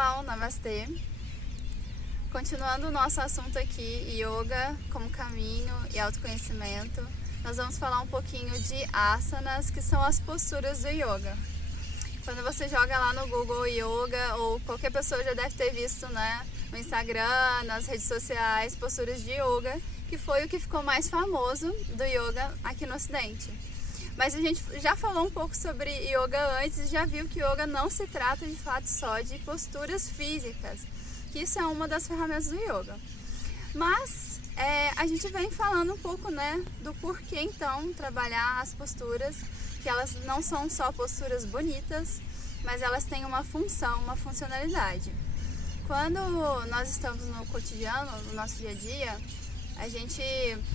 pessoal, namastê. Continuando o nosso assunto aqui, yoga como caminho e autoconhecimento, nós vamos falar um pouquinho de asanas, que são as posturas do yoga. Quando você joga lá no Google yoga, ou qualquer pessoa já deve ter visto, né, no Instagram, nas redes sociais, posturas de yoga, que foi o que ficou mais famoso do yoga aqui no Ocidente. Mas a gente já falou um pouco sobre yoga antes e já viu que yoga não se trata de fato só de posturas físicas, que isso é uma das ferramentas do yoga. Mas a gente vem falando um pouco, né, do porquê então trabalhar as posturas, que elas não são só posturas bonitas, mas elas têm uma função, uma funcionalidade. Quando nós estamos no cotidiano, no nosso dia a dia, a gente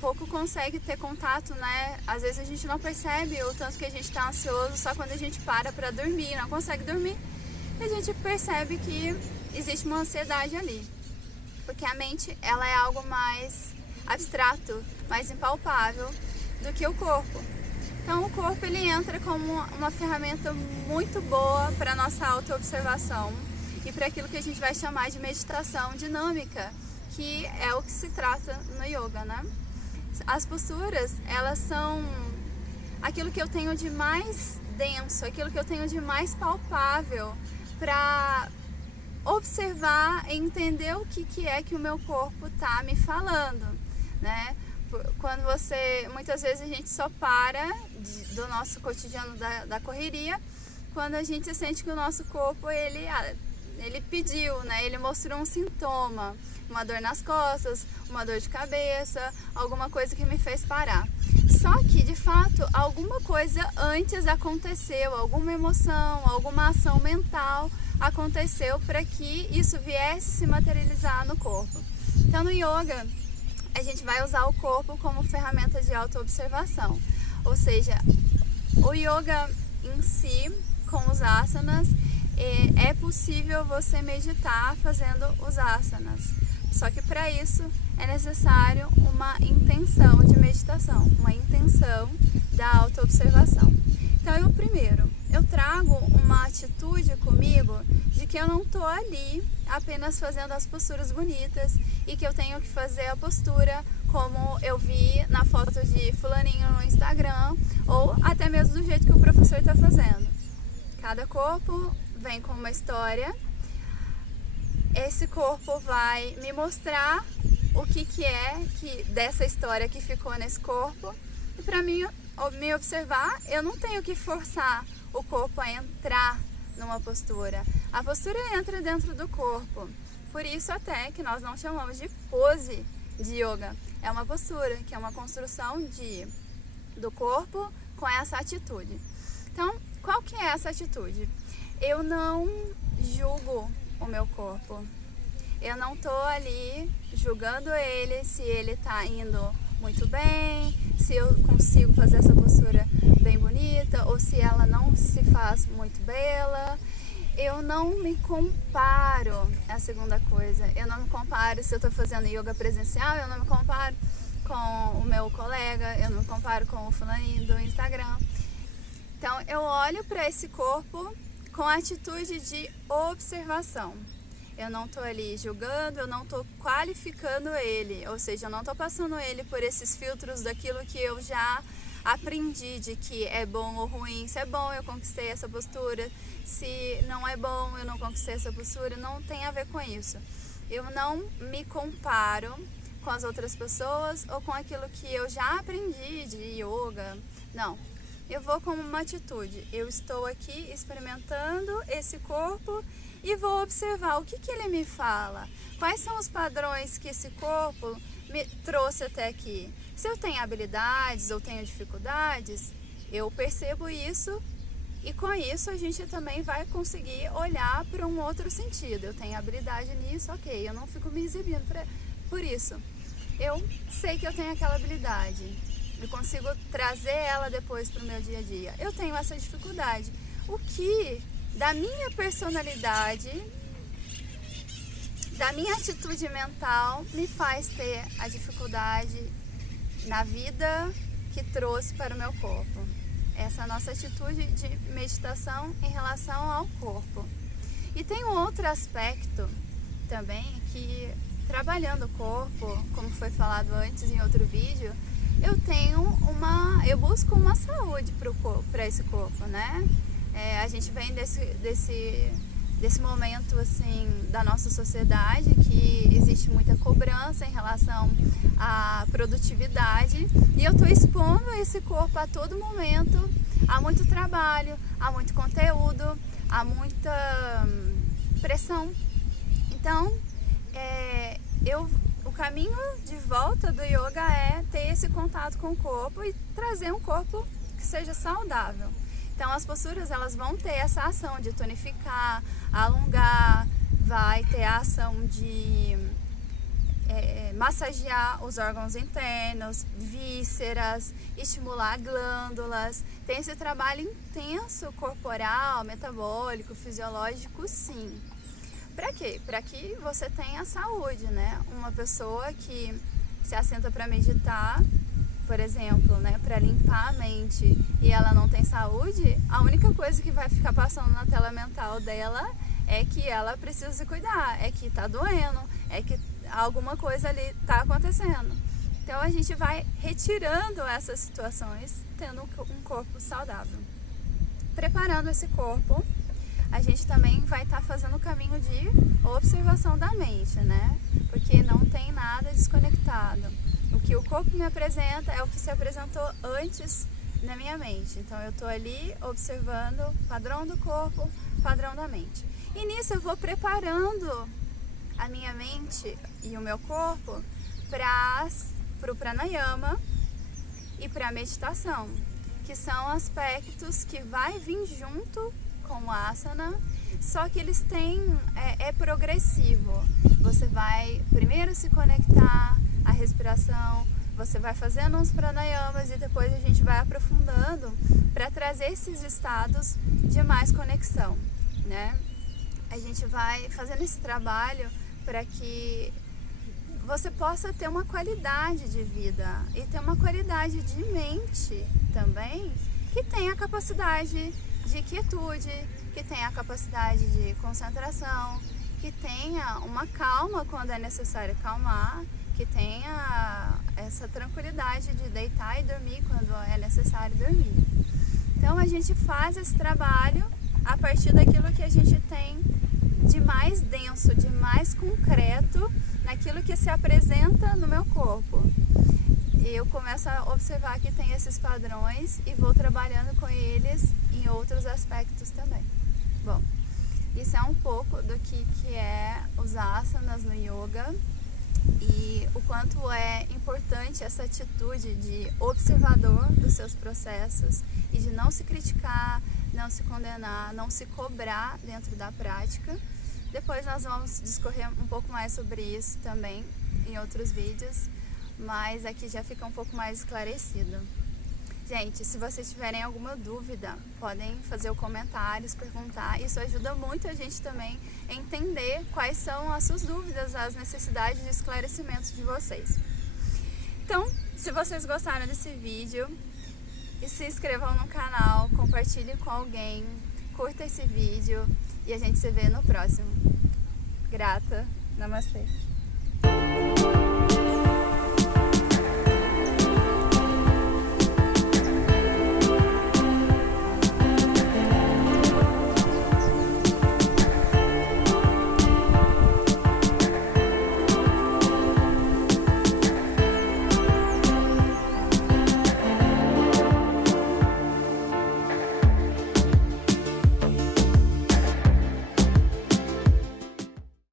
pouco consegue ter contato, né? Às vezes a gente não percebe o tanto que a gente está ansioso só quando a gente para dormir, não consegue dormir, e a gente percebe que existe uma ansiedade ali. Porque a mente, ela é algo mais abstrato, mais impalpável do que o corpo. Então o corpo, ele entra como uma ferramenta muito boa para a nossa autoobservação e para aquilo que a gente vai chamar de meditação dinâmica, que é o que se trata no yoga, né? As posturas, elas são aquilo que eu tenho de mais denso, aquilo que eu tenho de mais palpável para observar e entender o que é que o meu corpo tá me falando, né? Quando muitas vezes a gente só para do nosso cotidiano da correria, quando a gente sente que o nosso corpo, ele pediu, né? Ele mostrou um sintoma, uma dor nas costas, uma dor de cabeça, alguma coisa que me fez parar. Só que, de fato, alguma coisa antes aconteceu, alguma emoção, alguma ação mental aconteceu para que isso viesse se materializar no corpo. Então, no yoga, a gente vai usar o corpo como ferramenta de autoobservação. Ou seja, o yoga em si, com os asanas, é possível você meditar fazendo os asanas. Só que para isso é necessário uma intenção de meditação, uma intenção da autoobservação. Então eu trago uma atitude comigo de que eu não estou ali apenas fazendo as posturas bonitas e que eu tenho que fazer a postura como eu vi na foto de fulaninho no Instagram, ou até mesmo do jeito que o professor está fazendo. Cada corpo vem com uma história. Esse corpo vai me mostrar o que é que dessa história que ficou nesse corpo. E para mim me observar, eu não tenho que forçar o corpo a entrar numa postura. A postura entra dentro do corpo. Por isso até que nós não chamamos de pose de yoga. É uma postura, que é uma construção do corpo com essa atitude. Então, qual que é essa atitude? Eu não julgo o meu corpo. Eu não tô ali julgando ele, se ele tá indo muito bem, se eu consigo fazer essa postura bem bonita, ou se ela não se faz muito bela. Eu não me comparo, é a segunda coisa. Eu não me comparo se eu tô fazendo yoga presencial, eu não me comparo com o meu colega, eu não me comparo com o fulaninho do Instagram. Então eu olho para esse corpo com a atitude de observação. Eu não estou ali julgando, eu não estou qualificando ele, ou seja, eu não estou passando ele por esses filtros daquilo que eu já aprendi, de que é bom ou ruim. Se é bom, eu conquistei essa postura, se não é bom, eu não conquistei essa postura, não tem a ver com isso. Eu não me comparo com as outras pessoas ou com aquilo que eu já aprendi de yoga, não. Eu vou como uma atitude, eu estou aqui experimentando esse corpo e vou observar o que ele me fala, quais são os padrões que esse corpo me trouxe até aqui. Se eu tenho habilidades ou tenho dificuldades, eu percebo isso e com isso a gente também vai conseguir olhar para um outro sentido. Eu tenho habilidade nisso, ok, eu não fico me exibindo por isso. Eu sei que eu tenho aquela habilidade. Eu consigo trazer ela depois para o meu dia a dia. Eu tenho essa dificuldade. O que da minha personalidade, da minha atitude mental, me faz ter a dificuldade na vida que trouxe para o meu corpo? Essa é a nossa atitude de meditação em relação ao corpo. E tem um outro aspecto também que, trabalhando o corpo, como foi falado antes em outro vídeo, eu busco uma saúde para esse corpo, né? A gente vem desse momento assim da nossa sociedade que existe muita cobrança em relação à produtividade, e eu estou expondo esse corpo a todo momento a muito trabalho, a muito conteúdo, a muita pressão. Então, o caminho de volta do yoga é ter esse contato com o corpo e trazer um corpo que seja saudável. Então, as posturas, elas vão ter essa ação de tonificar, alongar, vai ter a ação de massagear os órgãos internos, vísceras, estimular glândulas. Tem esse trabalho intenso corporal, metabólico, fisiológico, sim. Para quê? Para que você tenha saúde, né? Uma pessoa que se assenta para meditar, por exemplo, né, para limpar a mente, e ela não tem saúde, a única coisa que vai ficar passando na tela mental dela é que ela precisa se cuidar, é que tá doendo, é que alguma coisa ali tá acontecendo. Então a gente vai retirando essas situações, tendo um corpo saudável. Preparando esse corpo, a gente também vai estar fazendo o caminho de observação da mente, né? Porque não tem nada desconectado. O que o corpo me apresenta é o que se apresentou antes na minha mente. Então eu estou ali observando o padrão do corpo, padrão da mente. E nisso eu vou preparando a minha mente e o meu corpo para o pranayama e para a meditação, que são aspectos que vai vir junto com o asana, só que eles têm, é progressivo. Você vai primeiro se conectar à respiração, você vai fazendo uns pranayamas e depois a gente vai aprofundando para trazer esses estados de mais conexão, né? A gente vai fazendo esse trabalho para que você possa ter uma qualidade de vida e ter uma qualidade de mente também, que tenha a capacidade de quietude, que tenha a capacidade de concentração, que tenha uma calma quando é necessário acalmar, que tenha essa tranquilidade de deitar e dormir quando é necessário dormir. Então a gente faz esse trabalho a partir daquilo que a gente tem de mais denso, de mais concreto, naquilo que se apresenta no meu corpo. E eu começo a observar que tem esses padrões e vou trabalhando com eles em outros aspectos também. Bom, isso é um pouco do que é os asanas no yoga e o quanto é importante essa atitude de observador dos seus processos e de não se criticar, não se condenar, não se cobrar dentro da prática. Depois nós vamos discorrer um pouco mais sobre isso também em outros vídeos, mas aqui já fica um pouco mais esclarecido. Gente, se vocês tiverem alguma dúvida, podem fazer os comentários, perguntar. Isso ajuda muito a gente também a entender quais são as suas dúvidas, as necessidades de esclarecimento de vocês. Então, se vocês gostaram desse vídeo, se inscrevam no canal, compartilhem com alguém, curta esse vídeo e a gente se vê no próximo. Grata, namastê!